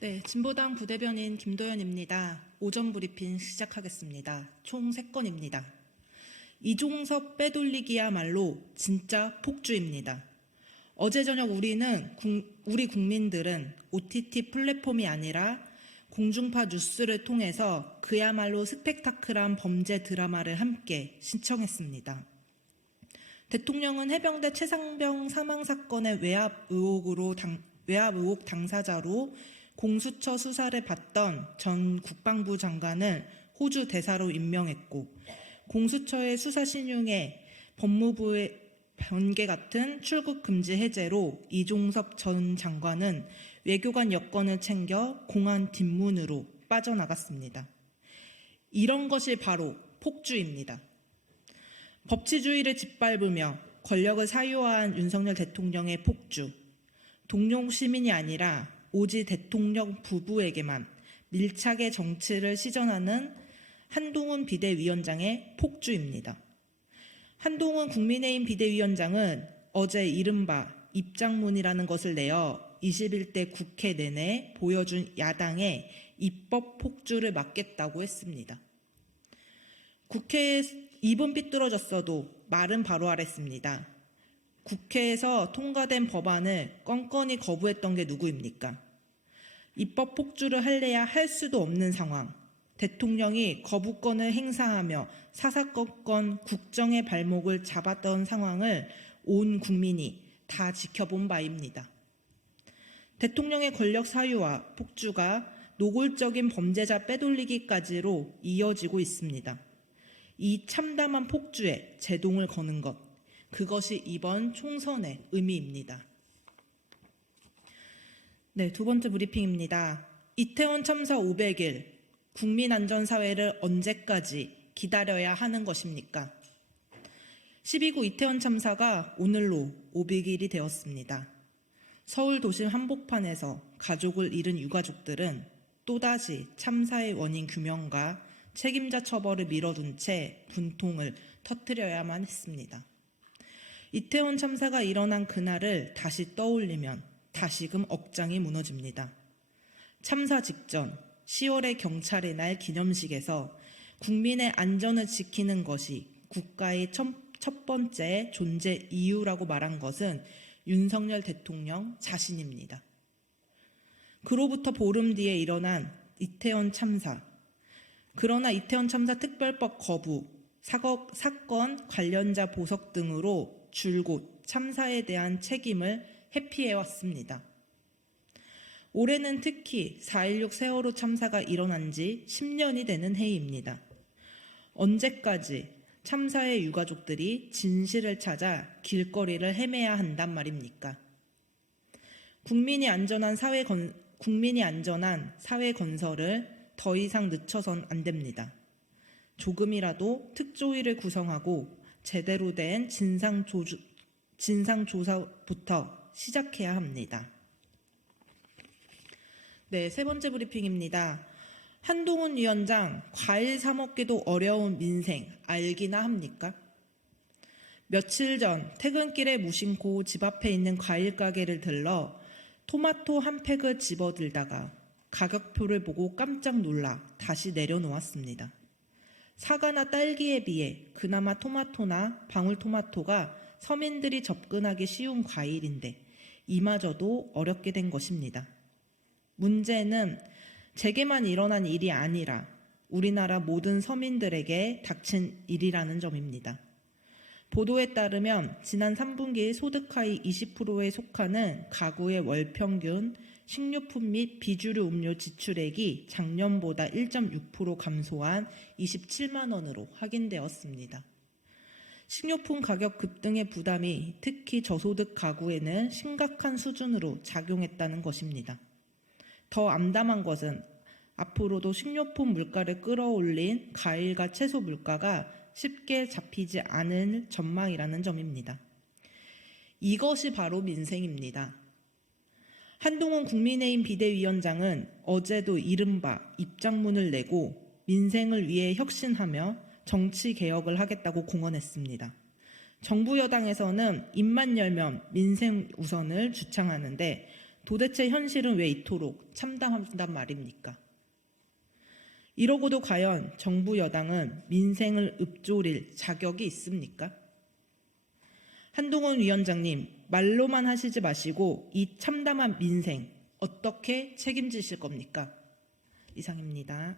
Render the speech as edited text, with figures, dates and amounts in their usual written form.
네, 진보당 부대변인 김도연입니다. 오전 브리핑 시작하겠습니다. 총 3건입니다. 이종섭 빼돌리기야말로 진짜 폭주입니다. 어제 저녁 우리 국민들은 OTT 플랫폼이 아니라 공중파 뉴스를 통해서 그야말로 스펙타클한 범죄 드라마를 함께 신청했습니다. 대통령은 해병대 최상병 사망 사건의 외압 의혹 당사자로 공수처 수사를 받던 전 국방부 장관을 호주 대사로 임명했고, 공수처의 수사 신용에 법무부의 변개 같은 출국 금지 해제로 이종섭 전 장관은 외교관 여권을 챙겨 공안 뒷문으로 빠져나갔습니다. 이런 것이 바로 폭주입니다. 법치주의를 짓밟으며 권력을 사유화한 윤석열 대통령의 폭주, 동료 시민이 아니라 오직 대통령 부부에게만 밀착의 정치를 시전하는 한동훈 비대위원장의 폭주입니다. 한동훈 국민의힘 비대위원장은 어제 이른바 입장문이라는 것을 내어 21대 국회 내내 보여준 야당의 입법 폭주를 막겠다고 했습니다. 국회에 입은 삐뚤어졌어도 말은 바로 하랬습니다. 국회에서 통과된 법안을 건건히 거부했던 게 누구입니까? 입법 폭주를 할래야 할 수도 없는 상황, 대통령이 거부권을 행사하며 사사건건 국정의 발목을 잡았던 상황을 온 국민이 다 지켜본 바입니다. 대통령의 권력 사유와 폭주가 노골적인 범죄자 빼돌리기까지로 이어지고 있습니다. 이 참담한 폭주에 제동을 거는 것, 그것이 이번 총선의 의미입니다. 네, 두 번째 브리핑입니다. 이태원 참사 500일, 국민안전사회를 언제까지 기다려야 하는 것입니까? 12구 이태원 참사가 오늘로 500일이 되었습니다. 서울 도심 한복판에서 가족을 잃은 유가족들은 또다시 참사의 원인 규명과 책임자 처벌을 미뤄둔 채 분통을 터뜨려야만 했습니다. 이태원 참사가 일어난 그날을 다시 떠올리면 다시금 억장이 무너집니다. 참사 직전 10월의 경찰의 날 기념식에서 국민의 안전을 지키는 것이 국가의 첫 번째 존재 이유라고 말한 것은 윤석열 대통령 자신입니다. 그로부터 보름 뒤에 일어난 이태원 참사. 그러나 이태원 참사 특별법 거부, 사건 관련자 보석 등으로 줄곧 참사에 대한 책임을 회피해왔습니다. 올해는 특히 4.16 세월호 참사가 일어난 지 10년이 되는 해입니다. 언제까지 참사의 유가족들이 진실을 찾아 길거리를 헤매야 한단 말입니까? 국민이 안전한 사회 건설을 더 이상 늦춰선 안 됩니다. 조금이라도 특조위를 구성하고 제대로 된 진상조사부터 시작해야 합니다. 네, 세 번째 브리핑입니다. 한동훈 위원장, 과일 사 먹기도 어려운 민생 알기나 합니까? 며칠 전 퇴근길에 무심코 집 앞에 있는 과일 가게를 들러 토마토 한 팩을 집어들다가 가격표를 보고 깜짝 놀라 다시 내려놓았습니다. 사과나 딸기에 비해 그나마 토마토나 방울토마토가 서민들이 접근하기 쉬운 과일인데 이마저도 어렵게 된 것입니다. 문제는 제게만 일어난 일이 아니라 우리나라 모든 서민들에게 닥친 일이라는 점입니다. 보도에 따르면 지난 3분기 소득 하위 20%에 속하는 가구의 월 평균 식료품 및 비주류 음료 지출액이 작년보다 1.6% 감소한 27만 원으로 확인되었습니다. 식료품 가격 급등의 부담이 특히 저소득 가구에는 심각한 수준으로 작용했다는 것입니다. 더 암담한 것은 앞으로도 식료품 물가를 끌어올린 과일과 채소 물가가 쉽게 잡히지 않을 전망이라는 점입니다. 이것이 바로 민생입니다. 한동훈 국민의힘 비대위원장은 어제도 이른바 입장문을 내고 민생을 위해 혁신하며 정치 개혁을 하겠다고 공언했습니다. 정부 여당에서는 입만 열면 민생 우선을 주창하는데 도대체 현실은 왜 이토록 참담하단 말입니까? 이러고도 과연 정부 여당은 민생을 읊조릴 자격이 있습니까? 한동훈 위원장님, 말로만 하시지 마시고 이 참담한 민생 어떻게 책임지실 겁니까? 이상입니다.